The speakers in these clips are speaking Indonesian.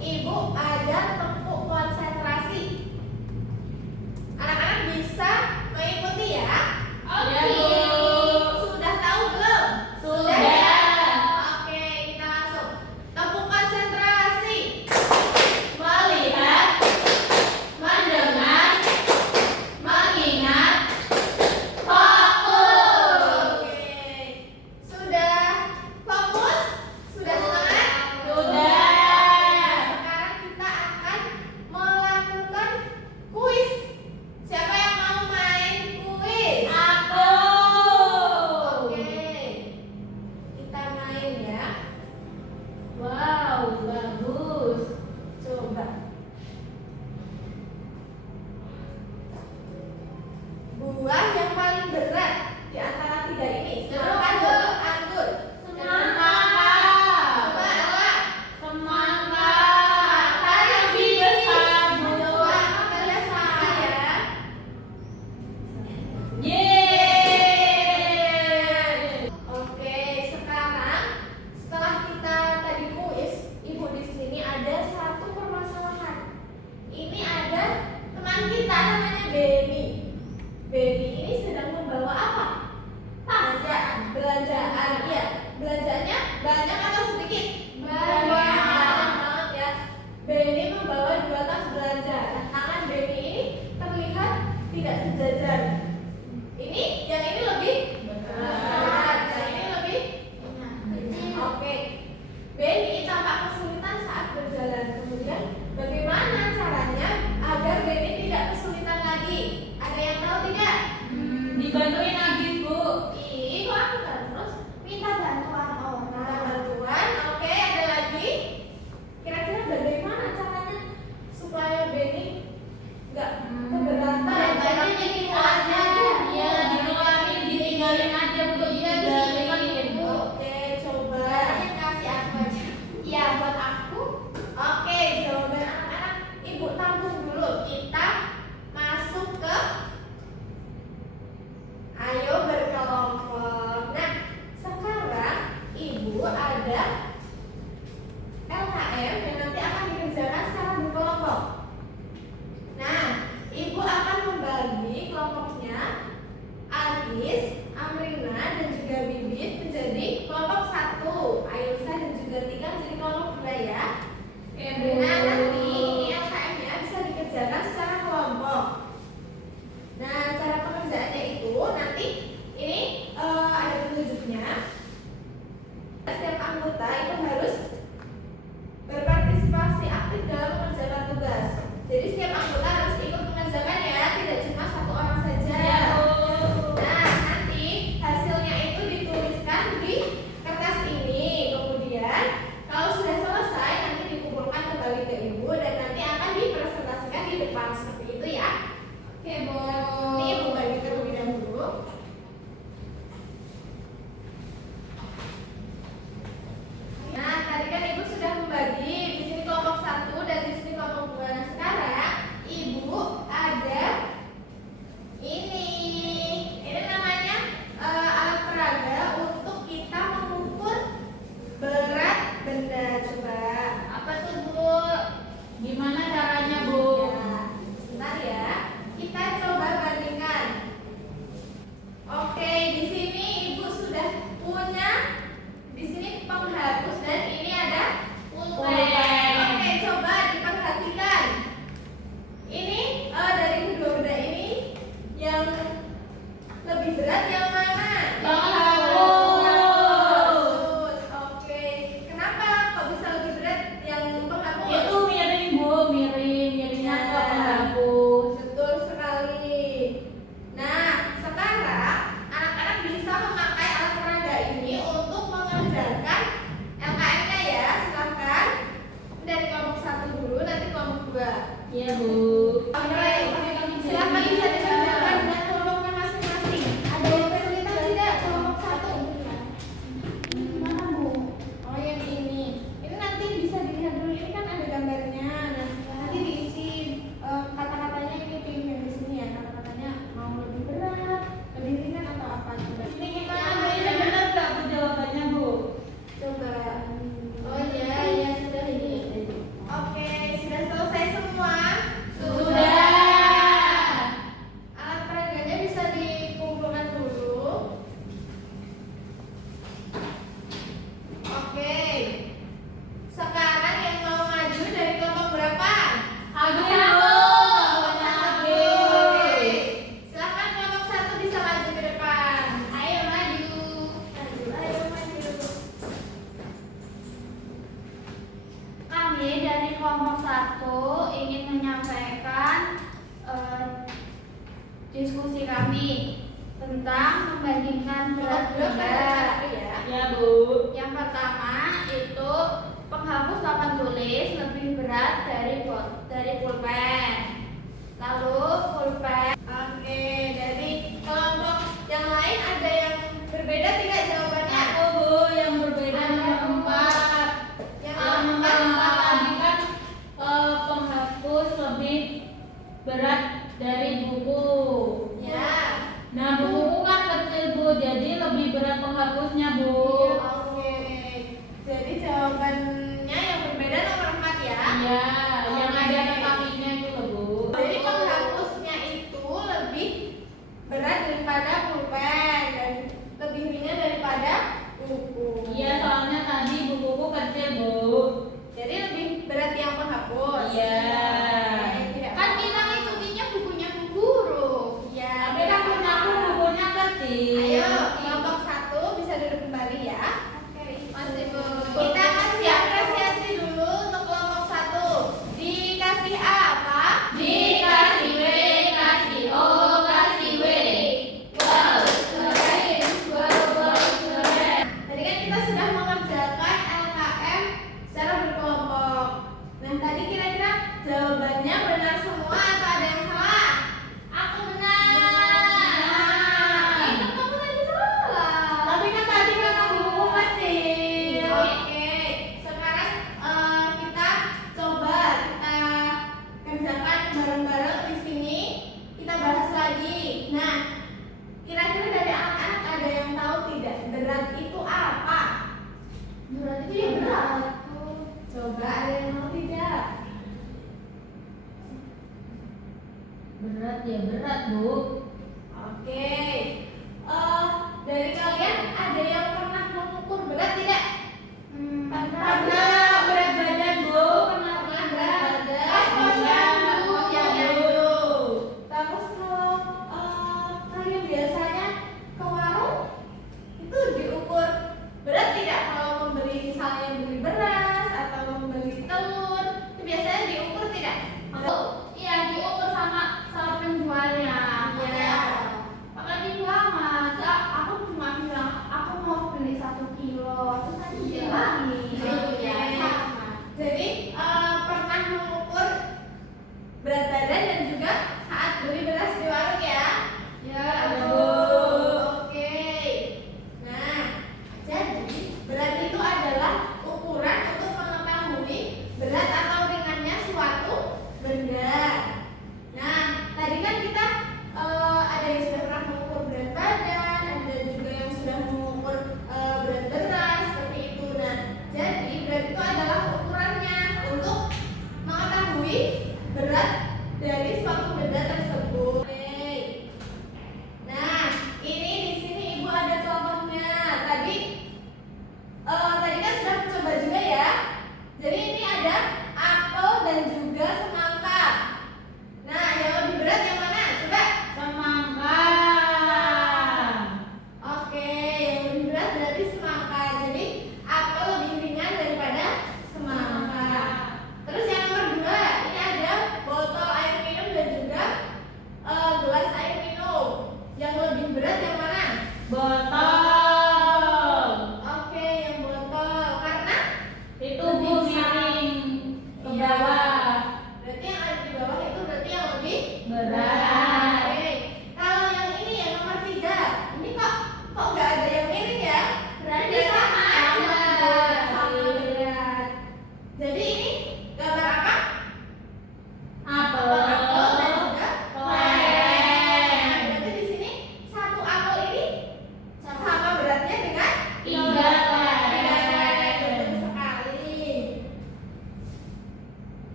Ibu ada tepuk konsentrasi. Anak-anak bisa mengikuti ya? Oke. Sudah tahu belum? Sudah. Ya? Oke, kita langsung. Tepuk konsentrasi. Melihat, mendengar, mengingat, fokus. Oke. Sudah fokus? Sudah semangat? Sudah. Sekarang kita akan melakukan kuis. Siapa yang mau main kuis? Aku. Oke. Kita main ya. Wow, bagus. Coba. Buah yang paling berat di antara tiga ini. Semangka, jeruk, anggur. Semangka. Coba Ella. Semangka. Tadi Lebih besar, Bu. Coba kerja sama ya. Yeay. Oke, sekarang setelah kita tadi kuis, Ibu di sini ada satu permasalahan. Ini ada teman kita namanya Benny. Benny ini sedang membawa apa? Tas. Belanjaan. Iya, belanjanya banyak atau sedikit? Banyak. Banget ya. Benny membawa 2 tas belanja. Nah, tangan Benny ini terlihat tidak sejajar. Yang ini lebih berat. Yang ini lebih oke. Benny tampak kesulitan saat berjalan. Kemudian bagaimana caranya agar Benny tidak kesulitan lagi? Ada yang tahu tidak? Dibantuin Agis, Bu. Ih, kok aku terus minta bantuan orang? Minta bantuan, oke. Ada lagi? Kira-kira bagaimana caranya supaya Benny nggak keberatan? Belanjanya dikeluarin aja. Iya, dikeluarin, ditinggalin aja, Bu. Ditinggalin. Oke, coba. Kasih aku aja. Iya, buat aku. Oke, jawaban anak-anak Ibu tampung dulu. Kita masuk ke ayo berkelompok. Nah, sekarang Ibu ada LKM dan nanti akan dikerjakan secara berkelompok. Nah, Ibu akan membagi kelompoknya Agis, Amrina, dan juga Bibit menjadi kelompok 1. Ailsa dan juga Tika menjadi kelompok 2 ya. Nah, nanti ini LKM-nya bisa dikerjakan secara kelompok. Nah, cara pengerjaannya itu nanti ini ada petunjuknya. Setiap anggota itu harus berpartisipasi aktif dalam mengerjakan tugas. Jadi setiap anggota harus ikut mengerjakan ya, tidak cuma 1 orang saja. Ya, Bu. Nah, nanti hasilnya itu dituliskan di kertas ini. Kemudian kalau sudah selesai nanti dikumpulkan kembali ke Ibu dan nanti akan dipresentasikan di depan seperti itu ya. Oke, Bu. Ini Ibu bagi terlebih dahulu. Nah, tadi kan Ibu sudah membagi di sini kelompok 1 dan di sini kelompok 2. Nah, sekarang Ibu ada ini. Ini namanya alat peraga untuk kita mengukur berat benda. Coba. Apa tuh, Bu? Gimana caranya, Bu? Ya, sebentar ya. Kita coba bandingkan. Oke, di sini Ibu sudah punya di sini penghapus dan ini ada Pulpen. Oke, coba diperhatikan. Ini dari kedua benda ini yang lebih berat yang mana? Penghapus. Penghapus. Oke. Kenapa kok bisa lebih berat yang penghapus? Itu miring, Bu. Miringnya ke penghapus. Betul sekali. Nah, sekarang anak-anak bisa memakai alat peraga ini untuk mengerjakan LKM-nya ya. Silakan dari kelompok 1 dulu, nanti kelompok 2. Iya, Bu. Oke, silakan bisa dikerjakan dengan kelompoknya masing-masing. Ada yang kesulitan tidak kelompok 1? Mana Bu? Oh, yang ini. Ini nanti bisa dilihat dulu. Ini kan ada gambarnya. Nah, nanti diisi kata-katanya ini tim yang di sini ya. Kata-katanya mau lebih berat, lebih ringan atau apa? Coba. Ini gimana, Bu? Ini benar nggak, Bu, jawabannya, Bu? Coba. Oh iya, iya sudah ini. kelompok 1 ingin menyampaikan diskusi kami tentang membandingkan berat benda. Ya, Bu. Yang pertama itu penghapus papan tulis lebih berat dari pulpen. Lalu pulpen. Oke, dari kelompok yang lain ada yang berbeda tidak jawabannya? Aku, Bu, yang berbeda nomor 4. Yang Nomor keempat 4 tadi kan penghapus lebih berat dari buku. Ya. Nah, buku kan kecil, Bu, jadi lebih berat penghapusnya, Bu. Oke. Jadi jawabannya yang berbeda nomor 4 ya. Iya, yang Oke. ada tetapinya itu loh, Bu. Jadi penghapusnya itu lebih berat daripada pulpen dan lebih ringan daripada buku. Iya, soalnya tadi bukuku kecil, Bu. Jadi lebih berat yang penghapus. Iya. Oke, tidak Kan apa-apa. kita ngikutinya bukunya Bu Guru. Iya. Tapi kan punya aku bukunya kecil. Ayo, kelompok 1 bisa duduk kembali ya. Oke, masih Bu. Kita kasih apresiasi dulu untuk kelompok 1. Dikasih apa? Dikasih W, kasih O, kasih W. Wow, keren. Wow, keren. Tadi kan kita sudah mengerjakan LKM secara berkelompok. Nah, tadi kira-kira jawabannya benar semua atau ada yang salah? Aku benar. Itu kamu tadi salah. Tapi kan tadi kakak bukuku kecil. Oke, sekarang kita coba kita kerjakan bareng-bareng di sini. Kita bahas lagi. Nah, kira-kira dari anak-anak ada yang tahu tidak berat itu apa? Berat itu ya berat. Coba ada yang tahu tidak? Berat ya berat, Bu. Oke, dari kalian ada yang pernah mengukur berat tidak? Pernah berat badan, Bu. Pernah berat badan. Posyandu. Posyandu. Terus kalau kalian biasanya ke warung itu diukur berat tidak? Kalau membeli misalnya beli beras atau membeli telur itu biasanya diukur tidak? Iya, diukur sama penjualnya. Ya,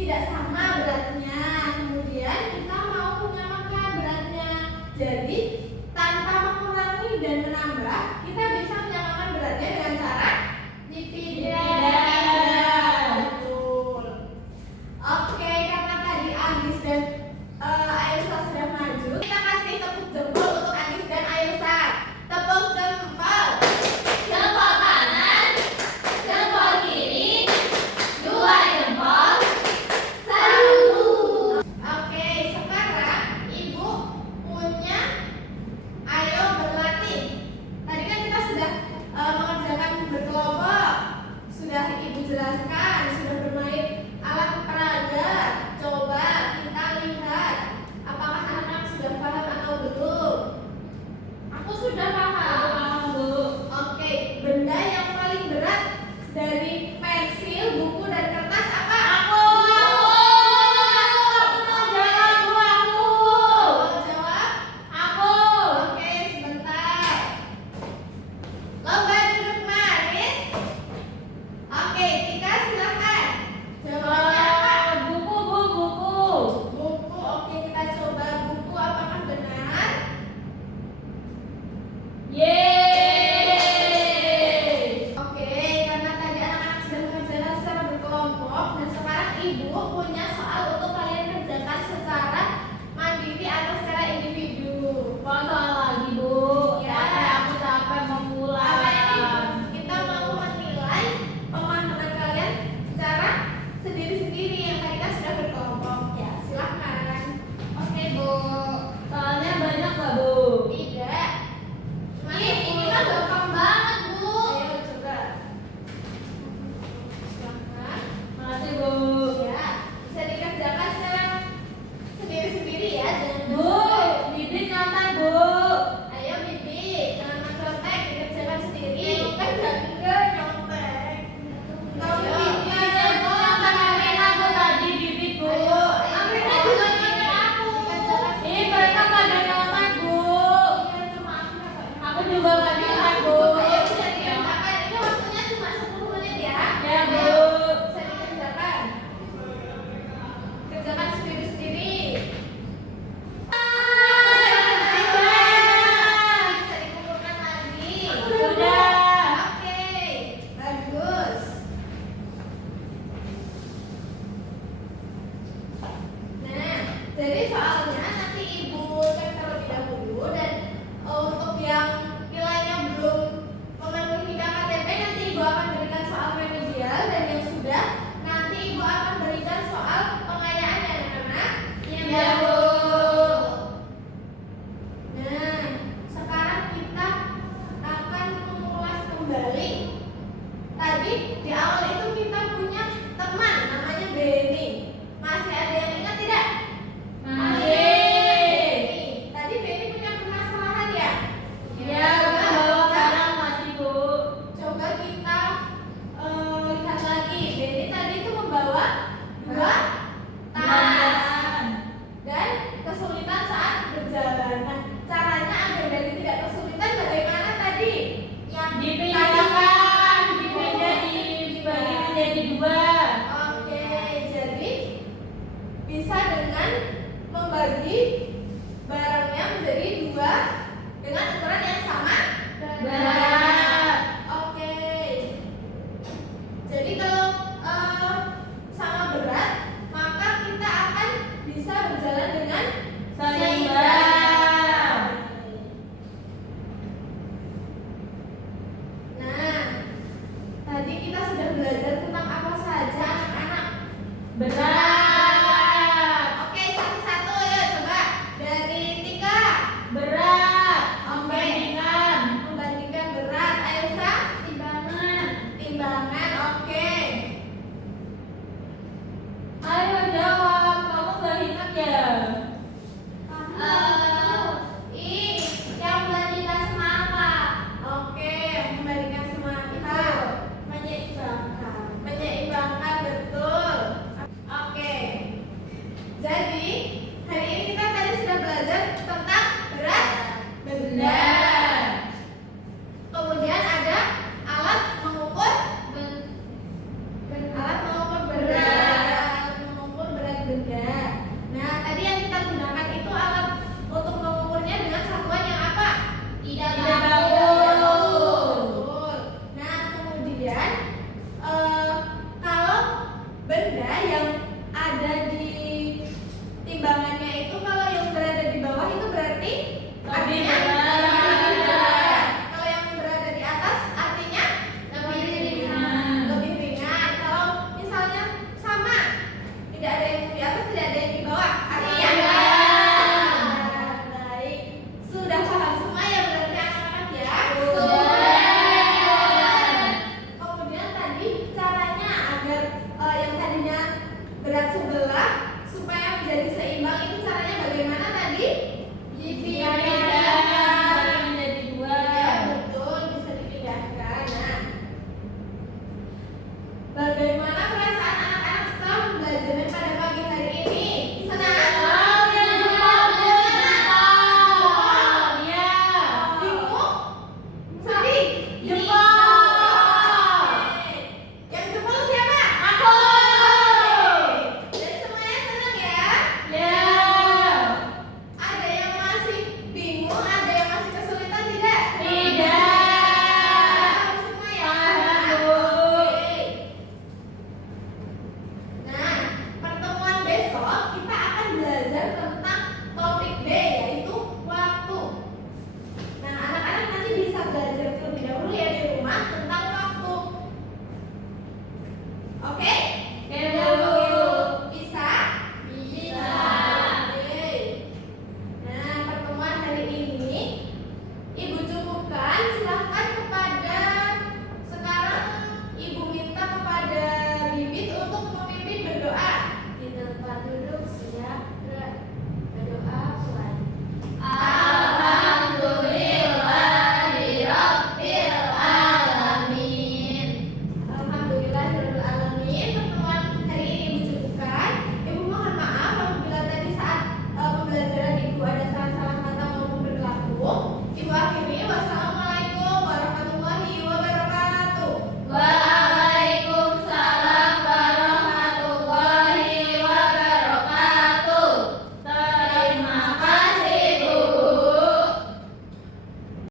tidak sama beratnya. Kemudian kita mau menyamakan beratnya. Jadi tanpa mengurangi dan menambah, kita bisa menyamakan beratnya dengan cara Dipindah. betul. Oke, karena tadi Agis dan Ailsa sudah maju, kita kasih tepuk jempol untuk Agis dan Ailsa. Tepuk jempol. Jempol kanan, jempol kiri, 2 jempol, salut. Oke, sekarang Ibu punya ayo berlatih. Tadi kan kita sudah mengerjakan berkelompok, sudah Ibu jelaskan, sudah bermain alat peraga. Coba kita lihat apakah anak-anak sudah paham atau belum. Aku sudah paham. Paham, Bu. Oke, benda yang paling berat dari pensil, buku, dan kertas apa? Aku jawab, Bu, aku. Mau jawab? Aku. Oke, sebentar. Lomba duduk manis. Oke, Tika silakan. Jawabannya apa? Buku, Bu, buku. Buku. Oke, kita coba buku. Apakah benar? Yeay. Oke, karena tadi anak-anak sudah mengerjakan secara berkelompok, dan sekarang Ibu punya soal untuk kalian kerjakan secara mandiri atau secara individu. Kok soal lagi, Bu? Ya. Aku capek mau Apa ini? pulang. Kita mau menilai pemahaman kalian secara sendiri-sendiri yang tadi kan sudah berkelompok. Ya, silakan. Oke, Bu. Soalnya banyak nggak, Bu? Tidak. Cuma Ini 10. kan gampang banget, Bu. Ayo coba. Silakan. Makasih, Bu. Ya, bisa dikerjakan secara sendiri-sendiri ya, jangan Bu, bercontek. bibit nyontek, Bu. Ayo Bibi, jangan mencontek, dikerjakan sendiri. Nyontek dan enggak nyontek. Kalau Ayo. Bibi Nyontek Amrina, Bu, tadi bibit, Bu. Amrina juga nyontek aku. Dikerjakan Ih, sendiri. mereka nggak ada nyontek, Bu. Iya, cuma aku nggak nyontek. Aku juga nggak nyontek, Bu. Ayo bisa dikerjakan. Ini waktunya cuma 10 menit ya. Ya, Bu. Ayo, bisa dikerjakan. Kerjakan sendiri-sendiri. Bisa dikumpulkan lagi. Sudah. Oke, bagus. Nah, jadi soalnya nanti Ibu cek terlebih dahulu, dan untuk yang nilainya belum memenuhi KKTP nanti Ibu akan berikan soal remedial, dan yang sudah nanti Ibu akan berikan soal pengayaan ya anak-anak. Iya, Bu. Nah, sekarang kita akan mengulas kembali. Tadi di awal itu kita punya teman namanya Benny. Masih ada yang ingat tidak? Masih. Benny. Tadi Benny punya permasalahan ya? Ya, Bu. Sekarang masih, Bu. Coba kita lihat lagi. Benny tadi itu membawa 2 tas dan kesulitan saat berjalan. Nah, caranya agar Benny tidak kesulitan bagaimana tadi? Yang Dipindahkan, dipindah dibagi menjadi 2. Oke, jadi bisa dengan membagi barangnya menjadi 2 dengan ukuran yang sama. Berat. Oke. Jadi kalau sama berat, maka kita akan bisa berjalan dengan Seimbang. Nah, tadi kita sudah belajar tentang apa saja anak-anak. Berat.